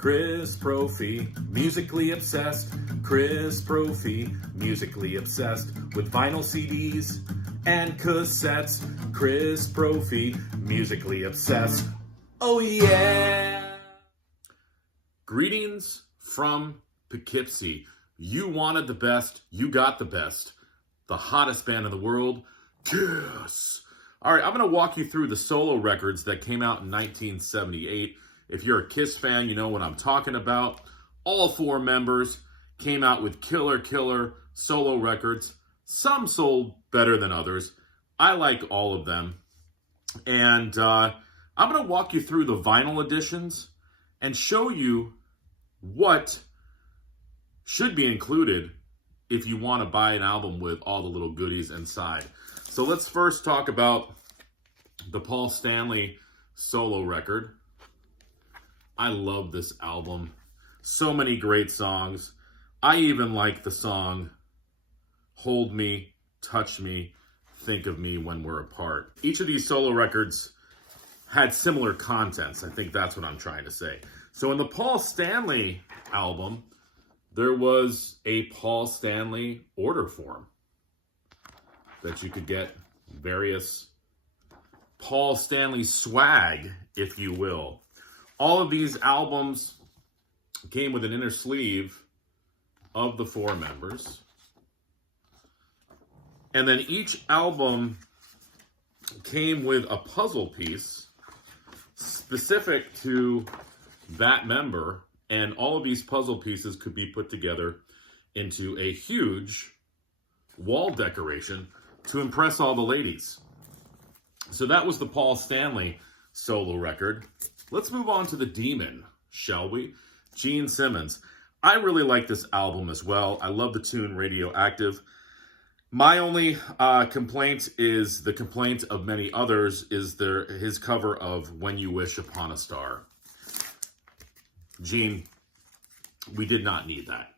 Chris Brophy, musically obsessed. Chris Brophy, musically obsessed with vinyl CDs and cassettes. Chris Brophy, musically obsessed. Oh yeah! Greetings from Poughkeepsie. You wanted the best, you got the best. The hottest band in the world, Kiss. All right, I'm going to walk you through the solo records that came out in 1978. If you're a Kiss fan, you know what I'm talking about. All four members came out with killer solo records. Some sold better than others. I like all of them. And I'm going to walk you through the vinyl editions and show you what should be included if you want to buy an album with all the little goodies inside. So let's first talk about the Paul Stanley solo record. I love this album. So many great songs. I even like the song Hold Me, Touch Me, Think of Me When We're Apart. Each of these solo records had similar contents. I think that's what I'm trying to say. So in the Paul Stanley album, there was a Paul Stanley order form that you could get various Paul Stanley swag, if you will. All of these albums came with an inner sleeve of the four members. And then each album came with a puzzle piece specific to that member. And all of these puzzle pieces could be put together into a huge wall decoration to impress all the ladies. So that was the Paul Stanley solo record. Let's move on to the Demon, shall we? Gene Simmons. I really like this album as well. I love the tune Radioactive. My only complaint is the complaint of many others is his cover of When You Wish Upon a Star. Gene, we did not need that.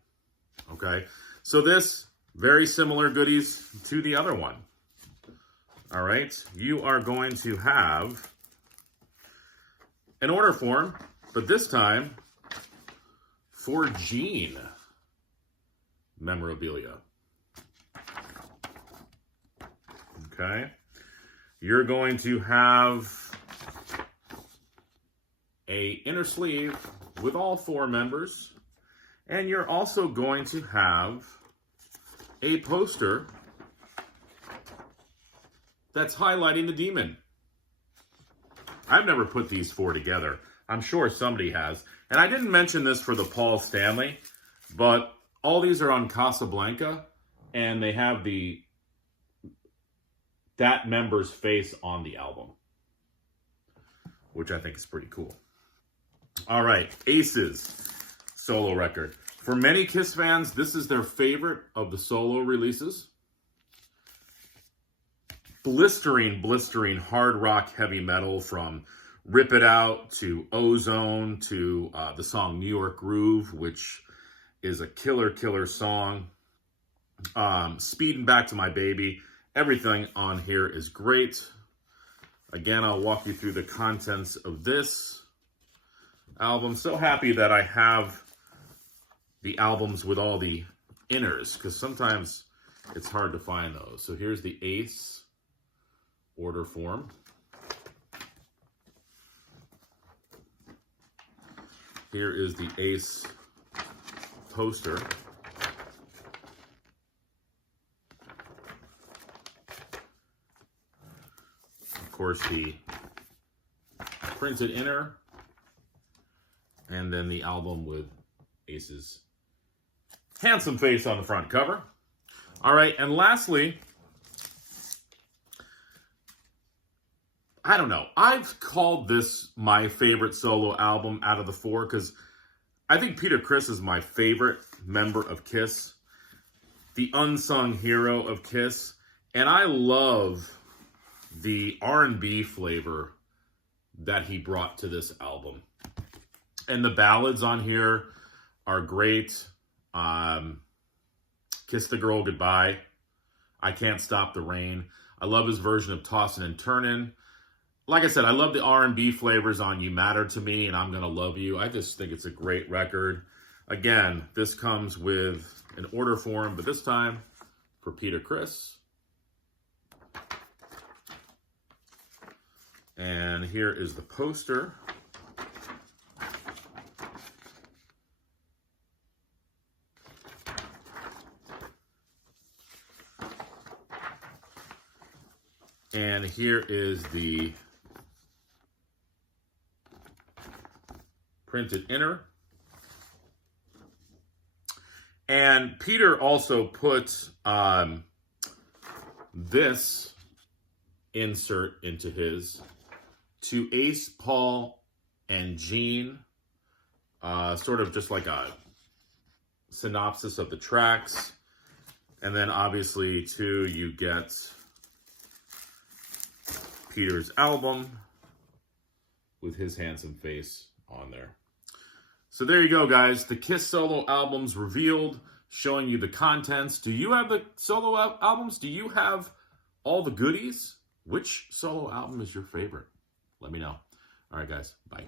Okay? So this, very similar goodies to the other one. All right? You are going to have an order form, but this time for Gene memorabilia. Okay? You're going to have a inner sleeve with all four members, and you're also going to have a poster that's highlighting the Demon. I've never put these four together. I'm sure somebody has. And I didn't mention this for the Paul Stanley, but all these are on Casablanca, and they have that member's face on the album, which I think is pretty cool. All right, Aces solo record. For many Kiss fans, this is their favorite of the solo releases. Blistering hard rock heavy metal from Rip It Out to Ozone to the song New York Groove, which is a killer song. Speeding Back to My Baby. Everything on here is great. Again, I'll walk you through the contents of this album. So happy that I have the albums with all the inners, because sometimes it's hard to find those. So here's the Ace order form. Here is the Ace poster. Of course, the printed inner, and then the album with Ace's handsome face on the front cover. All right, and lastly, I don't know. I've called this my favorite solo album out of the four because I think Peter Criss is my favorite member of Kiss, the unsung hero of Kiss, and I love the R&B flavor that he brought to this album. And the ballads on here are great. Kiss the Girl Goodbye, I Can't Stop the Rain. I love his version of Tossin' and Turnin'. like I said, I love the R&B flavors on You Matter to Me and I'm Gonna Love You. I just think it's a great record. Again, this comes with an order form, but this time for Peter Criss. And here is the poster. And here is the printed inner. And Peter also put this insert into his to Ace, Paul, and Gene. Sort of just like a synopsis of the tracks. And then obviously, too, you get Peter's album with his handsome face on there. So there you go, guys. The Kiss solo albums revealed, showing you the contents. Do you have the solo albums? Do you have all the goodies? Which solo album is your favorite? Let me know. All right, guys. Bye.